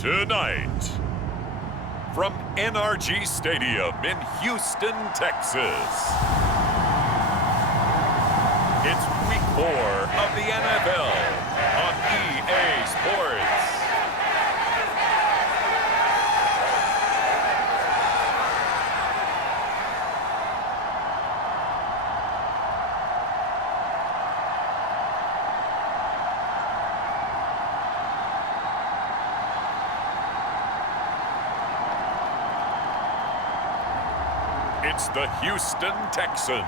Tonight, from NRG Stadium in Houston, Texas, it's Week 4 of the NFL on EA Sports. It's the Houston Texans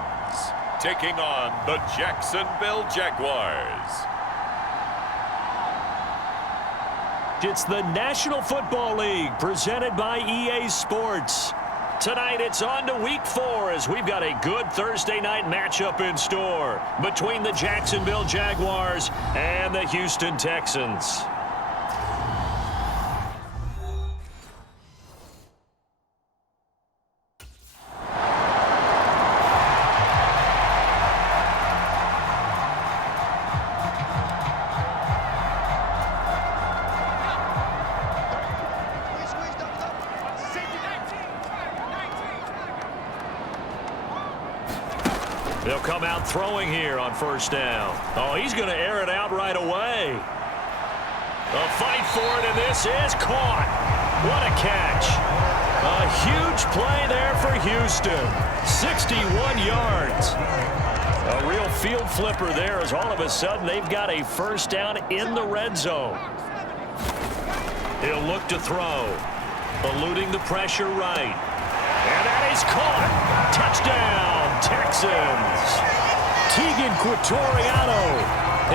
taking on the Jacksonville Jaguars. It's the National Football League presented by EA Sports. Tonight it's on to Week 4 as we've got a good Thursday night matchup in store between the Jacksonville Jaguars and the Houston Texans. They'll come out throwing here on first down. Oh, he's going to air it out right away. A fight for it, and this is caught. What a catch. A huge play there for Houston. 61 yards. A real field flipper there as all of a sudden they've got a first down in the red zone. He'll look to throw. Eluding the pressure right. And that is caught. Touchdown, Texans. Tegan Quitoriano,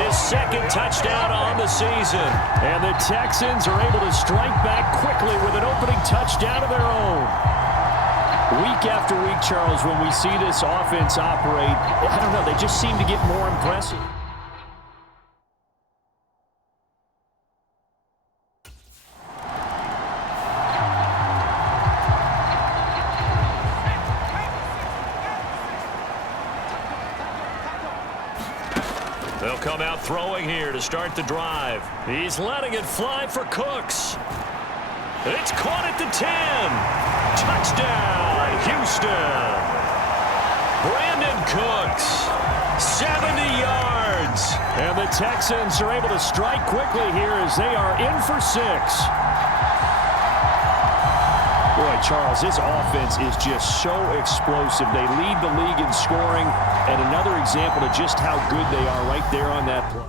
his second touchdown on the season. And the Texans are able to strike back quickly with an opening touchdown of their own. Week after week, Charles, when we see this offense operate, I don't know, they just seem to get more impressive. They'll come out throwing here to start the drive. He's letting it fly for Cooks. It's caught at the 10. Touchdown, Houston. Brandon Cooks, 70 yards. And the Texans are able to strike quickly here as they are in for 6. Boy, Charles, this offense is just so explosive. They lead the league in scoring, and another example of just how good they are right there on that play.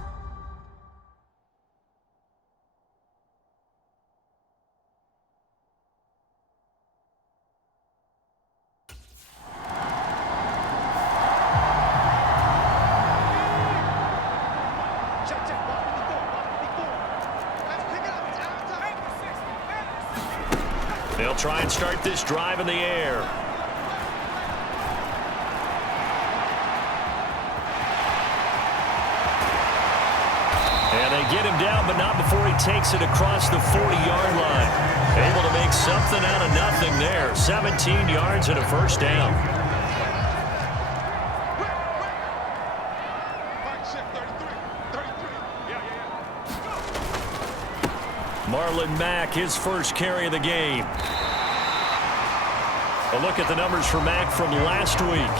They'll try and start this drive in the air. And they get him down, but not before he takes it across the 40-yard line. Able to make something out of nothing there. 17 yards and a first down. Marlon Mack, his first carry of the game. A look at the numbers for Mack from last week.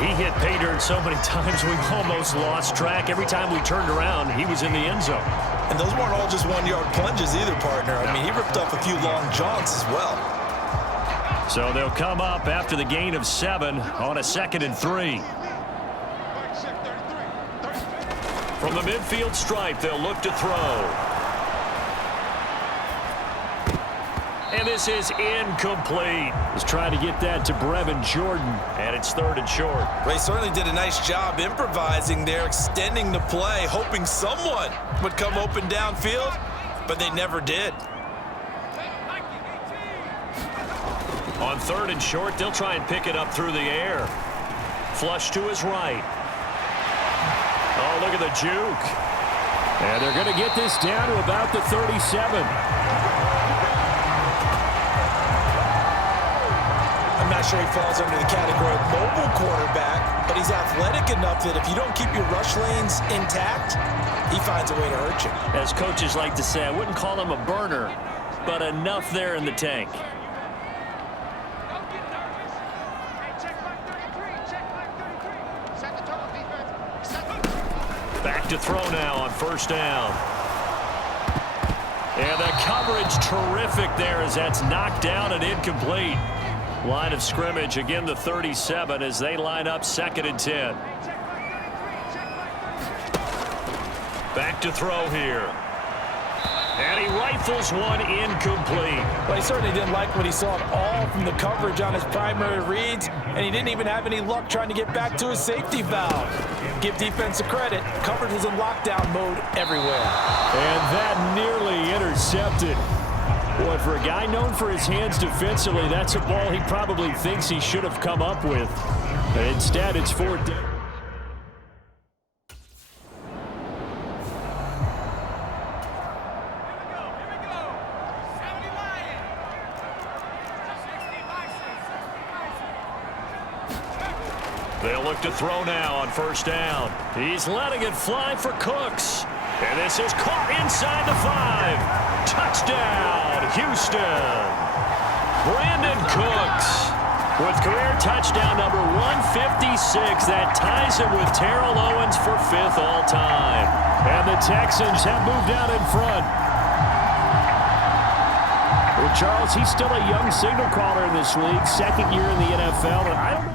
He hit pay dirt so many times we almost lost track. Every time we turned around, he was in the end zone. And those weren't all just one-yard plunges either, partner. I mean, he ripped off a few long jaunts as well. So they'll come up after the gain of 7 on a 2nd and 3. From the midfield stripe, they'll look to throw. And this is incomplete. He's trying to get that to Brevin Jordan, and it's 3rd and short. Ray certainly did a nice job improvising there, extending the play, hoping someone would come open downfield, but they never did. On 3rd and short, they'll try and pick it up through the air. Flush to his right. Oh, look at the juke. And they're going to get this down to about the 37. I'm not sure he falls under the category of mobile quarterback, but he's athletic enough that if you don't keep your rush lanes intact, he finds a way to hurt you. As coaches like to say, I wouldn't call him a burner, but enough there in the tank. Back to throw now on first down. And the coverage terrific there as that's knocked down and incomplete. Line of scrimmage, again the 37 as they line up 2nd and 10. Back to throw here. And he rifles one incomplete. Well, he certainly didn't like what he saw at all from the coverage on his primary reads, and he didn't even have any luck trying to get back to his safety valve. Give defense a credit. Coverage was in lockdown mode everywhere. And that nearly intercepted. Boy, for a guy known for his hands defensively, that's a ball he probably thinks he should have come up with. And instead, it's 4th down. They'll look to throw now on first down. He's letting it fly for Cooks. And this is caught inside the 5. Touchdown, Houston. Brandon Cooks with career touchdown number 156. That ties him with Terrell Owens for 5th all-time. And the Texans have moved out in front. Well, Charles, he's still a young signal caller in this league. 2nd year in the NFL. And I don't know.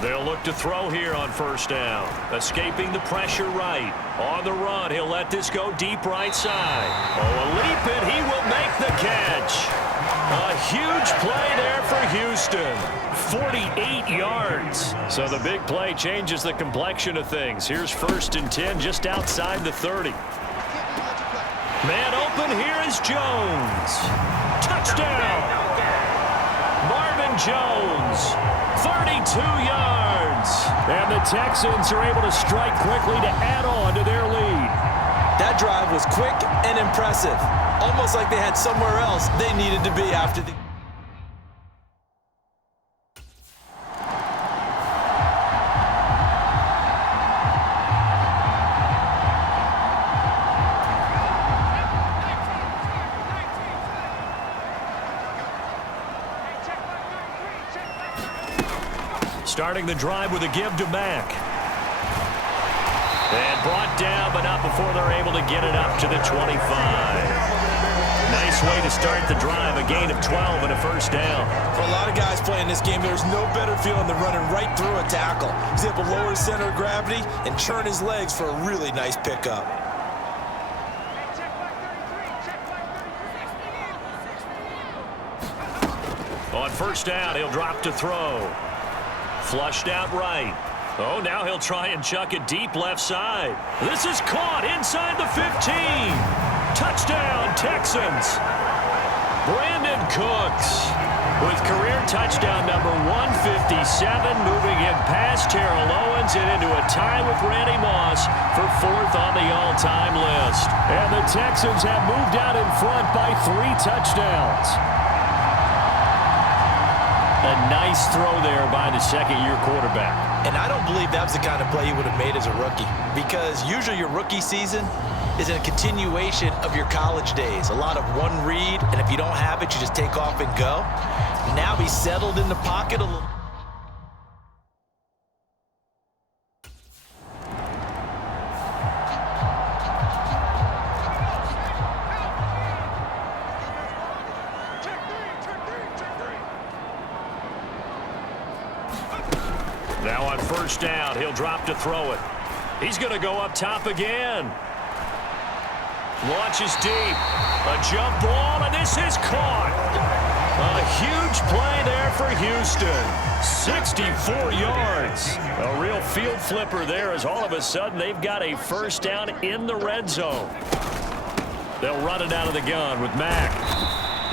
They'll look to throw here on first down. Escaping the pressure right. On the run, he'll let this go deep right side. Oh, a leap, and he will make the catch. A huge play there for Houston. 48 yards. So the big play changes the complexion of things. Here's 1st and 10 just outside the 30. Man open, here is Jones. Touchdown. Marvin Jones. 32 yards. And the Texans are able to strike quickly to add on to their lead. That drive was quick and impressive. Almost like they had somewhere else they needed to be after the... Starting the drive with a give to Mack. And brought down, but not before they're able to get it up to the 25. Nice way to start the drive, a gain of 12 and a first down. For a lot of guys playing this game, there's no better feeling than running right through a tackle. He's able to lower his center of gravity and churn his legs for a really nice pickup. On first down, he'll drop to throw. Flushed out right. Oh, now he'll try and chuck it deep left side. This is caught inside the 15. Touchdown, Texans. Brandon Cooks with career touchdown number 157, moving him past Terrell Owens and into a tie with Randy Moss for 4th on the all-time list. And the Texans have moved out in front by 3 touchdowns. A nice throw there by the 2nd-year quarterback. And I don't believe that was the kind of play he would have made as a rookie, because usually your rookie season is a continuation of your college days. A lot of one read, and if you don't have it, you just take off and go. Now he's settled in the pocket a little. Now on first down, he'll drop to throw it. He's going to go up top again. Launches deep. A jump ball, and this is caught. A huge play there for Houston. 64 yards. A real field flipper there as all of a sudden they've got a first down in the red zone. They'll run it out of the gun with Mack.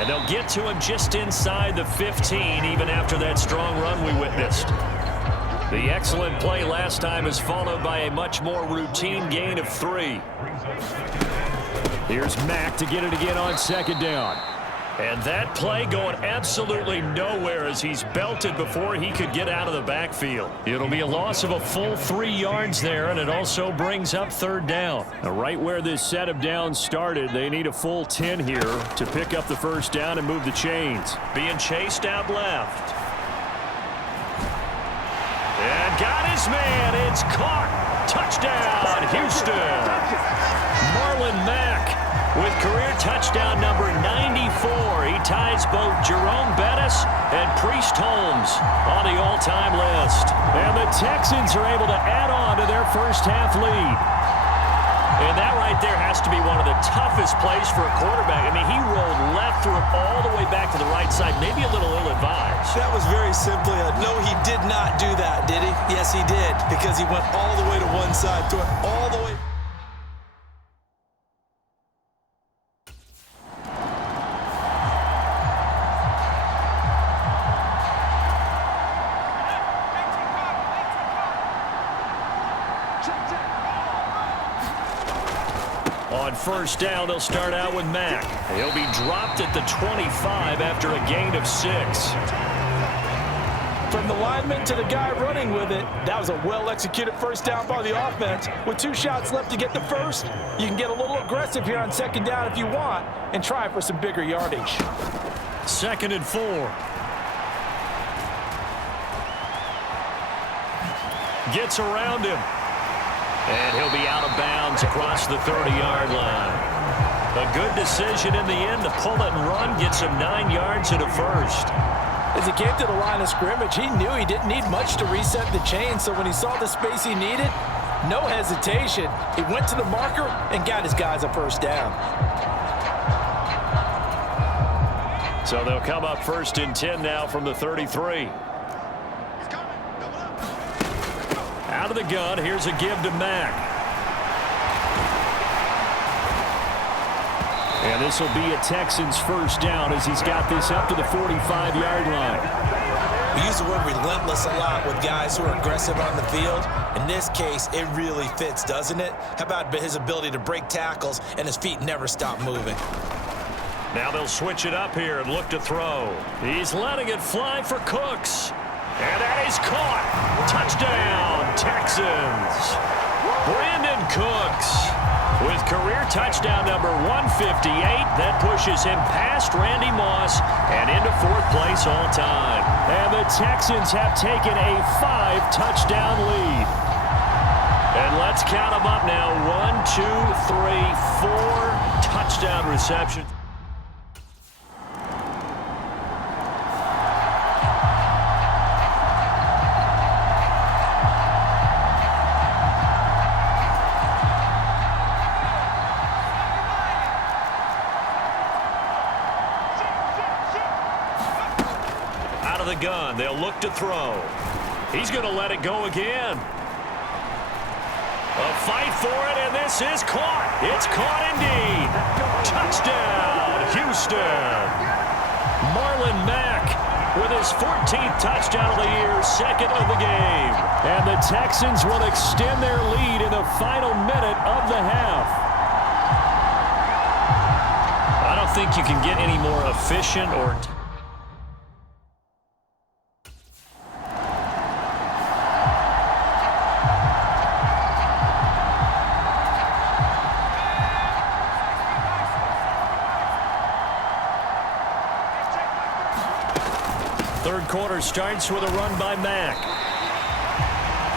And they'll get to him just inside the 15 even after that strong run we witnessed. The excellent play last time is followed by a much more routine gain of 3. Here's Mack to get it again on 2nd down. And that play going absolutely nowhere as he's belted before he could get out of the backfield. It'll be a loss of a full 3 yards there, and it also brings up 3rd down. Now, right where this set of downs started, they need a full 10 here to pick up the 1st down and move the chains. Being chased out left. And got his man. It's caught. Touchdown, Houston. Marlon Mack with career touchdown number 94. He ties both Jerome Bettis and Priest Holmes on the all-time list. And the Texans are able to add on to their first half lead. And that right there has to be one of the toughest plays for a quarterback. I mean, he rolled left, threw it all the way back to the right side, maybe a little ill-advised. That was very simply no, he did not do that, did he? Yes, he did, because he went all the way to one side, threw it all the way. On 1st down, they'll start out with Mack. He'll be dropped at the 25 after a gain of 6. From the lineman to the guy running with it, that was a well-executed 1st down by the offense. With 2 shots left to get the 1st, you can get a little aggressive here on 2nd down if you want and try for some bigger yardage. 2nd and 4. Gets around him. And he'll be out of bounds across the 30-yard line. A good decision in the end to pull it and run, gets him 9 yards and a 1st. As he came to the line of scrimmage, he knew he didn't need much to reset the chain, so when he saw the space he needed, no hesitation. He went to the marker and got his guys a 1st down. So they'll come up 1st and 10 now from the 33. Out of the gun, here's a give to Mack. And this will be a Texans 1st down as he's got this up to the 45-yard line. We use the word relentless a lot with guys who are aggressive on the field. In this case, it really fits, doesn't it? How about his ability to break tackles and his feet never stop moving? Now they'll switch it up here and look to throw. He's letting it fly for Cooks. And that is caught. Touchdown, Texans. Brandon Cooks with career touchdown number 158. That pushes him past Randy Moss and into 4th place all time. And the Texans have taken a 5-touchdown lead. And let's count them up now. 1, 2, 3, 4 touchdown receptions. The gun. They'll look to throw. He's going to let it go again. A fight for it, and this is caught. It's caught indeed. Touchdown, Houston. Marlon Mack with his 14th touchdown of the year, 2nd of the game. And the Texans will extend their lead in the final minute of the half. I don't think you can get any more efficient or 3rd quarter starts with a run by Mack.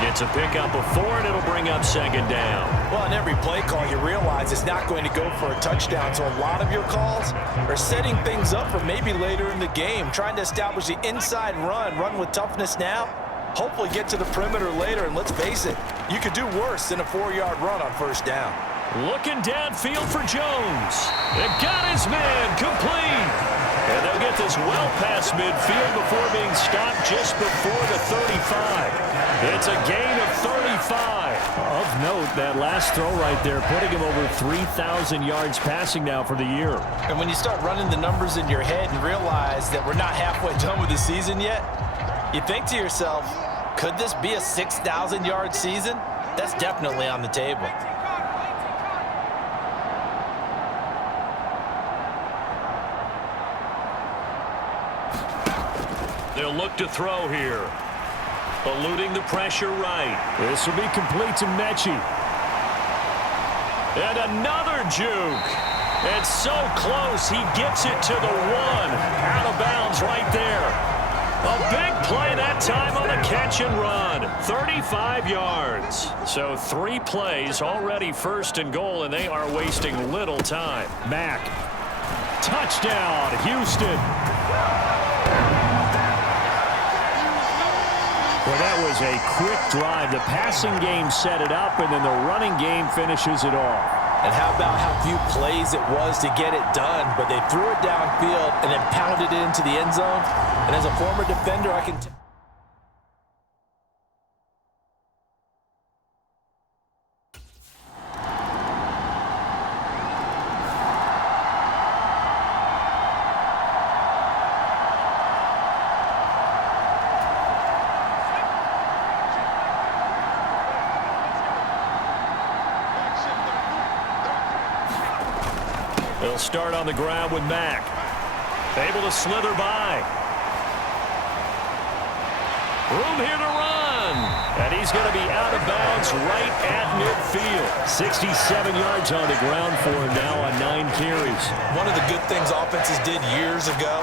Gets a pickup of 4, and it'll bring up 2nd down. Well, in every play call, you realize it's not going to go for a touchdown, so a lot of your calls are setting things up for maybe later in the game, trying to establish the inside run with toughness now, hopefully get to the perimeter later, and let's face it, you could do worse than a 4-yard run on 1st down. Looking downfield for Jones. It got his man complete. And they'll get this well past midfield before being stopped just before the 35. It's a gain of 35. Of note, that last throw right there, putting him over 3,000 yards passing now for the year. And when you start running the numbers in your head and realize that we're not halfway done with the season yet, you think to yourself, Could this be a 6,000-yard season? That's definitely on the table. They'll look to throw here. Eluding the pressure right. This will be complete to Mechie. And another juke. And so close, he gets it to the one. Out of bounds right there. A big play that time on a catch and run. 35 yards. So 3 plays, already first and goal, and they are wasting little time. Mack. Touchdown, Houston. Well, that was a quick drive. The passing game set it up, and then the running game finishes it off. And how about how few plays it was to get it done, but they threw it downfield and then pounded it into the end zone. And as a former defender, I can They'll start on the ground with Mack. Able to slither by. Room here to run. And he's going to be out of bounds right at midfield. 67 yards on the ground for him now on 9 carries. One of the good things offenses did years ago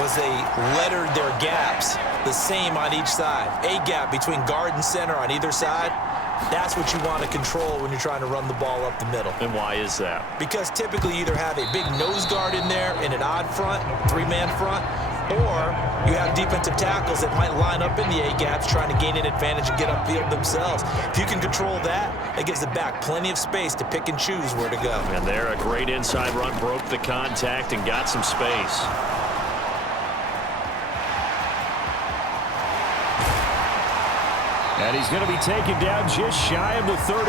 was they lettered their gaps the same on each side. A gap between guard and center on either side. That's what you want to control when you're trying to run the ball up the middle. And why is that? Because typically you either have a big nose guard in there in an odd front, 3-man front, or you have defensive tackles that might line up in the A-gaps trying to gain an advantage and get upfield themselves. If you can control that, it gives the back plenty of space to pick and choose where to go. And there, a great inside run, broke the contact and got some space. And he's going to be taken down just shy of the 35.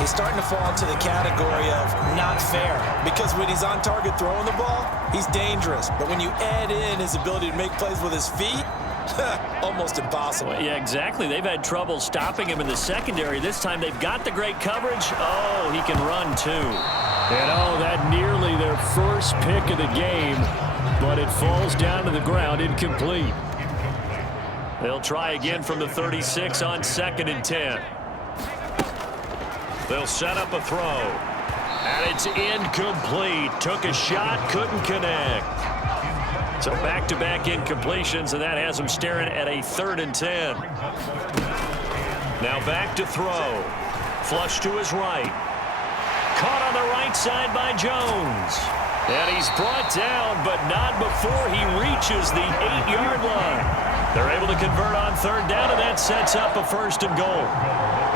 He's starting to fall into the category of not fair, because when he's on target throwing the ball, he's dangerous. But when you add in his ability to make plays with his feet, almost impossible. Well, yeah, exactly. They've had trouble stopping him in the secondary. This time they've got the great coverage. Oh, he can run too. And oh, that nearly their first pick of the game, but it falls down to the ground incomplete. They'll try again from the 36 on 2nd and 10. They'll set up a throw. And it's incomplete. Took a shot, couldn't connect. So back-to-back incompletions, and that has them staring at a 3rd and 10. Now back to throw. Flush to his right. Caught on the right side by Jones. And he's brought down, but not before he reaches the 8-yard line. They're able to convert on 3rd down, and that sets up a 1st and goal.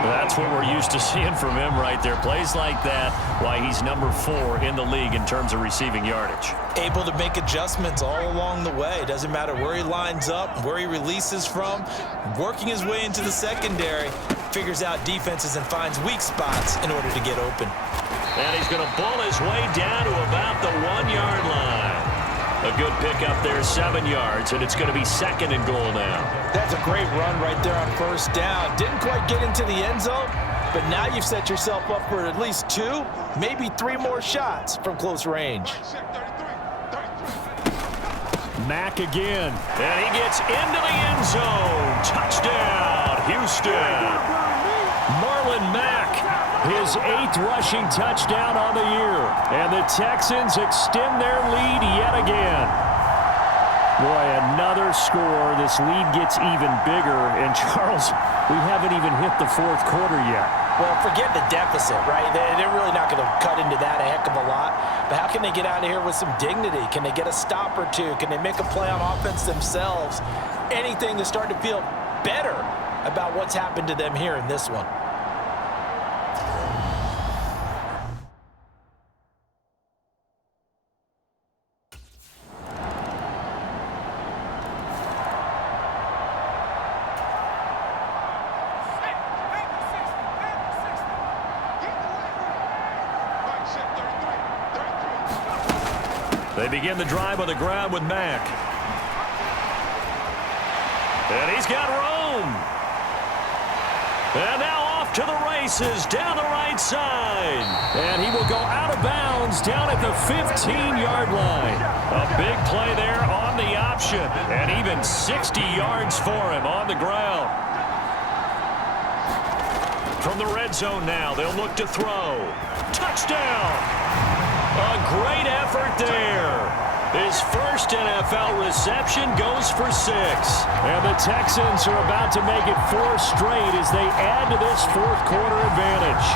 That's what we're used to seeing from him right there. Plays like that, why he's number 4 in the league in terms of receiving yardage. Able to make adjustments all along the way. Doesn't matter where he lines up, where he releases from. Working his way into the secondary, figures out defenses and finds weak spots in order to get open. And he's going to bull his way down to about the 1-yard line. A good pickup there, 7 yards, and it's going to be 2nd and goal now. That's a great run right there on 1st down. Didn't quite get into the end zone, but now you've set yourself up for at least 2, maybe 3 more shots from close range. Mack again. And he gets into the end zone. Touchdown, Houston. Marlon Mack, his 8th rushing touchdown on the year. And the Texans extend their lead yet again. Boy, another score. This lead gets even bigger. And, Charles, we haven't even hit the 4th quarter yet. Well, forget the deficit, right? They're really not going to cut into that a heck of a lot. But how can they get out of here with some dignity? Can they get a stop or two? Can they make a play on offense themselves? Anything to start to feel better about what's happened to them here in this one. They begin the drive on the ground with Mack. And he's got room. And now off to the races down the right side. And he will go out of bounds down at the 15-yard line. A big play there on the option. And even 60 yards for him on the ground. From the red zone now, they'll look to throw. Touchdown! A great effort there. His first NFL reception goes for 6. And the Texans are about to make it 4 straight as they add to this fourth quarter advantage.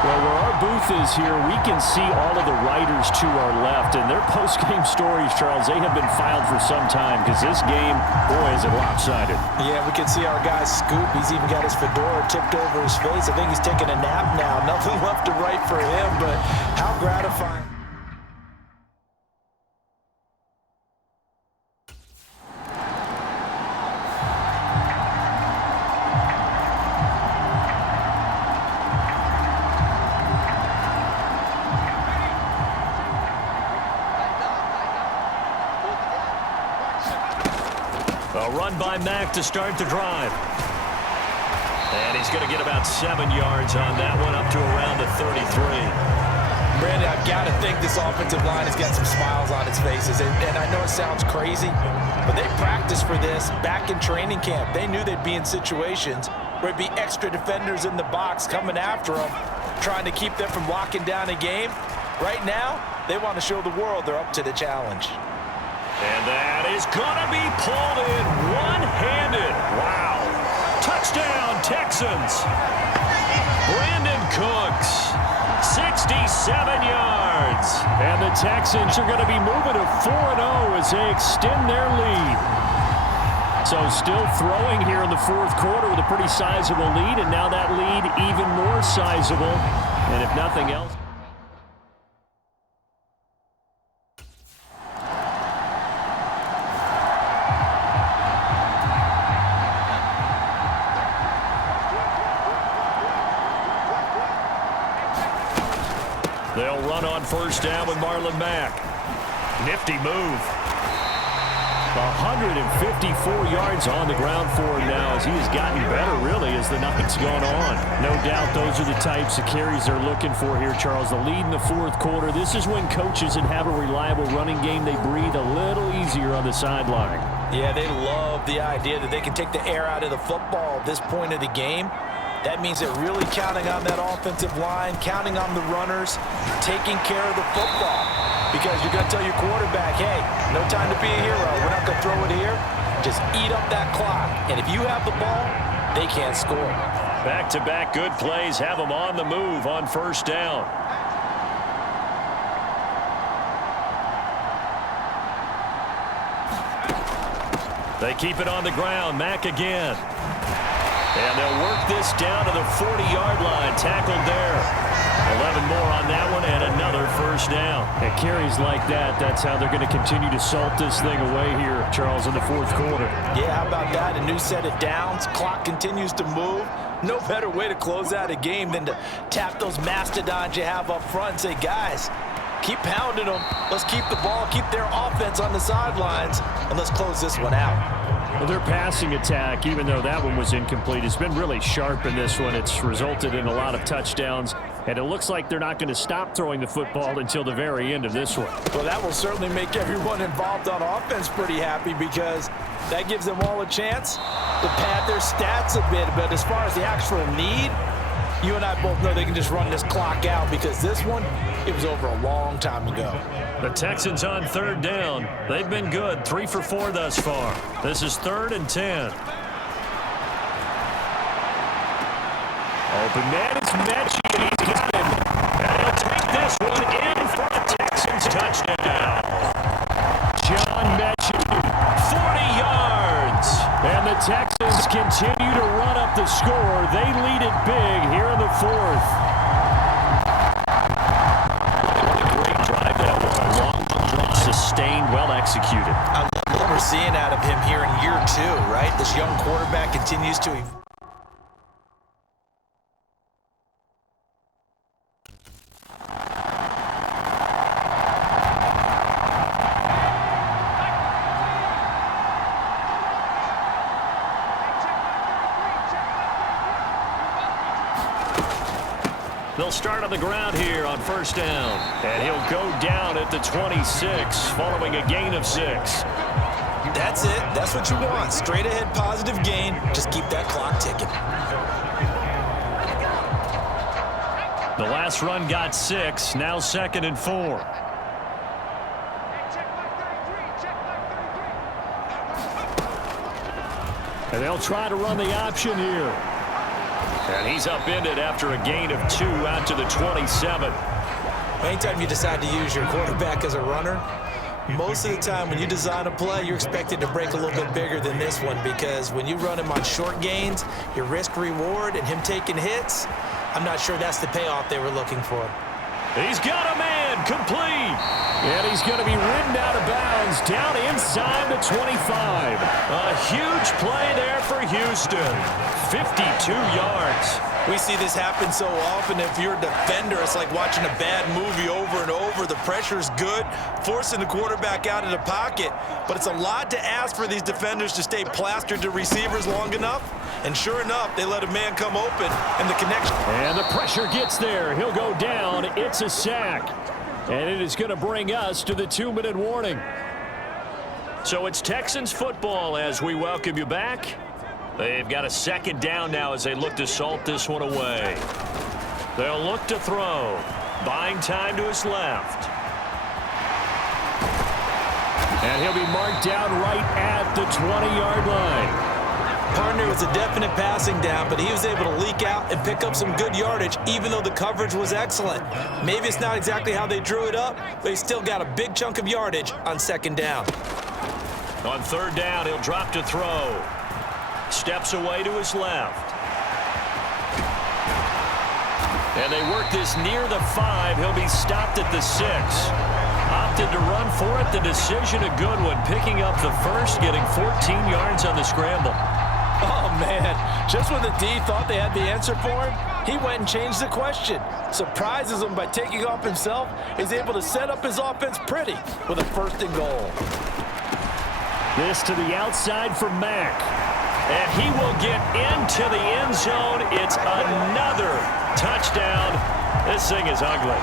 Well, where our booth is here, we can see all of the writers to our left. And their post-game stories, Charles, they have been filed for some time because this game, boy, is it lopsided. Yeah, we can see our guy Scoop. He's even got his fedora tipped over his face. I think he's taking a nap now. Nothing left to write for him, but how gratifying. A run by Mack to start the drive. And he's going to get about 7 yards on that one, up to around the 33. Brandon, I've got to think this offensive line has got some smiles on its faces. And I know it sounds crazy, but they practiced for this back in training camp. They knew they'd be in situations where it'd be extra defenders in the box coming after them, trying to keep them from locking down a game. Right now, they want to show the world they're up to the challenge. And that is going to be pulled in one-handed. Wow. Touchdown, Texans. Brandon Cooks, 67 yards. And the Texans are going to be moving to 4-0 as they extend their lead. So still throwing here in the fourth quarter with a pretty sizable lead, and now that lead even more sizable. And if nothing else, they'll run on first down with Marlon Mack. Nifty move. 154 yards on the ground for him now as he has gotten better, really, as the night's gone on. No doubt those are the types of carries they're looking for here, Charles. The lead in the fourth quarter. This is when coaches that have a reliable running game, they breathe a little easier on the sideline. Yeah, they love the idea that they can take the air out of the football at this point of the game. That means they're really counting on that offensive line, counting on the runners, taking care of the football. Because you're going to tell your quarterback, hey, no time to be a hero. We're not going to throw it here. Just eat up that clock. And if you have the ball, they can't score. Back-to-back good plays have them on the move on first down. They keep it on the ground. Mack again. And they'll work this down to the 40-yard line. Tackled there. 11 more on that one and another first down. And carries like that, that's how they're going to continue to salt this thing away here, Charles, in the fourth quarter. Yeah, how about that? A new set of downs. Clock continues to move. No better way to close out a game than to tap those mastodons you have up front and say, guys, keep pounding them. Let's keep the ball, keep their offense on the sidelines, and let's close this one out. Well, their passing attack, even though that one was incomplete, has been really sharp in this one. It's resulted in a lot of touchdowns, and it looks like they're not going to stop throwing the football until the very end of this one. Well, that will certainly make everyone involved on offense pretty happy because that gives them all a chance to pad their stats a bit. But as far as the actual need, you and I both know they can just run this clock out because this one, it was over a long time ago. The Texans on third down. They've been good, 3 for 4 thus far. This is 3rd and 10. Open man is Mechie, and he's got him. And he'll take this one in for the Texans touchdown. John Mechie, 40 yards. And the Texans continue to run up the score. They lead it big here in the fourth. What a great drive that was. A long drive. Sustained, well executed. I love what we're seeing out of him here in year 2, right? This young quarterback continues to They'll start on the ground here on first down. And he'll go down at the 26 following a gain of 6. That's it. That's what you want. Straight ahead positive gain. Just keep that clock ticking. The last run got 6. Now 2nd and 4. And they'll try to run the option here. And he's upended after a gain of 2 out to the 27. Anytime you decide to use your quarterback as a runner, most of the time when you design a play, you're expected to break a little bit bigger than this one, because when you run him on short gains, your risk-reward and him taking hits, I'm not sure that's the payoff they were looking for. He's got a man, complete. And he's going to be ridden out of bounds down inside the 25. A huge play there for Houston. 52 yards. We see this happen so often. If you're a defender, it's like watching a bad movie over and over. The pressure's good, forcing the quarterback out of the pocket. But it's a lot to ask for these defenders to stay plastered to receivers long enough. And sure enough, they let a man come open, and the connection. And the pressure gets there. He'll go down. It's a sack. And it is going to bring us to the 2-minute warning. So it's Texans football as we welcome you back. They've got a 2nd down now as they look to salt this one away. They'll look to throw. Buying time to his left. And he'll be marked down right at the 20-yard line. Partner was a definite passing down, but he was able to leak out and pick up some good yardage, even though the coverage was excellent. Maybe it's not exactly how they drew it up, but he still got a big chunk of yardage on 2nd down. On 3rd down, he'll drop to throw. Steps away to his left. And they work this near the 5. He'll be stopped at the 6. Opted to run for it. The decision a good one. Picking up the first, getting 14 yards on the scramble. Oh, man. Just when the D thought they had the answer for him, he went and changed the question. Surprises him by taking off himself. Is able to set up his offense pretty with a 1st and goal. This to the outside for Mack. And he will get into the end zone. It's another touchdown. This thing is ugly.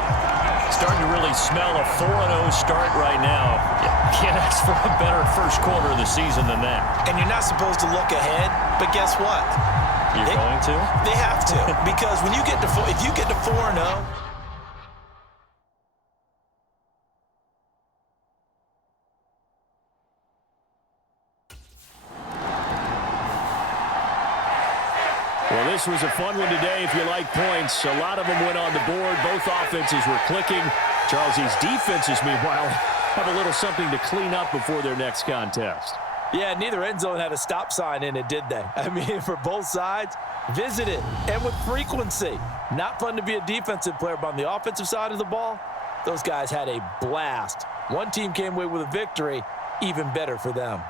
Starting to really smell a 4-0 start right now. You can't ask for a better first quarter of the season than that. And you're not supposed to look ahead, but guess what? You're going to? They have to, because when you get to if you get to 4-0, well, this was a fun one today if you like points. A lot of them went on the board. Both offenses were clicking. Charles, these defenses, meanwhile, have a little something to clean up before their next contest. Yeah, neither end zone had a stop sign in it, did they? I mean, for both sides, visit it, and with frequency. Not fun to be a defensive player, but on the offensive side of the ball, those guys had a blast. One team came away with a victory, even better for them.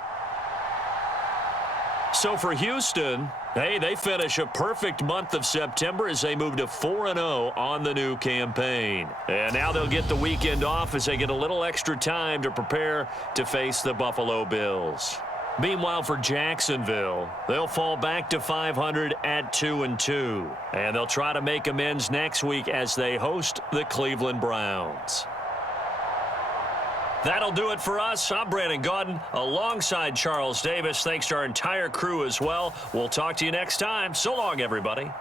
So for Houston, hey, they finish a perfect month of September as they move to 4-0 on the new campaign. And now they'll get the weekend off as they get a little extra time to prepare to face the Buffalo Bills. Meanwhile, for Jacksonville, they'll fall back to 500 at 2-2. And they'll try to make amends next week as they host the Cleveland Browns. That'll do it for us. I'm Brandon Gaudin alongside Charles Davis. Thanks to our entire crew as well. We'll talk to you next time. So long, everybody.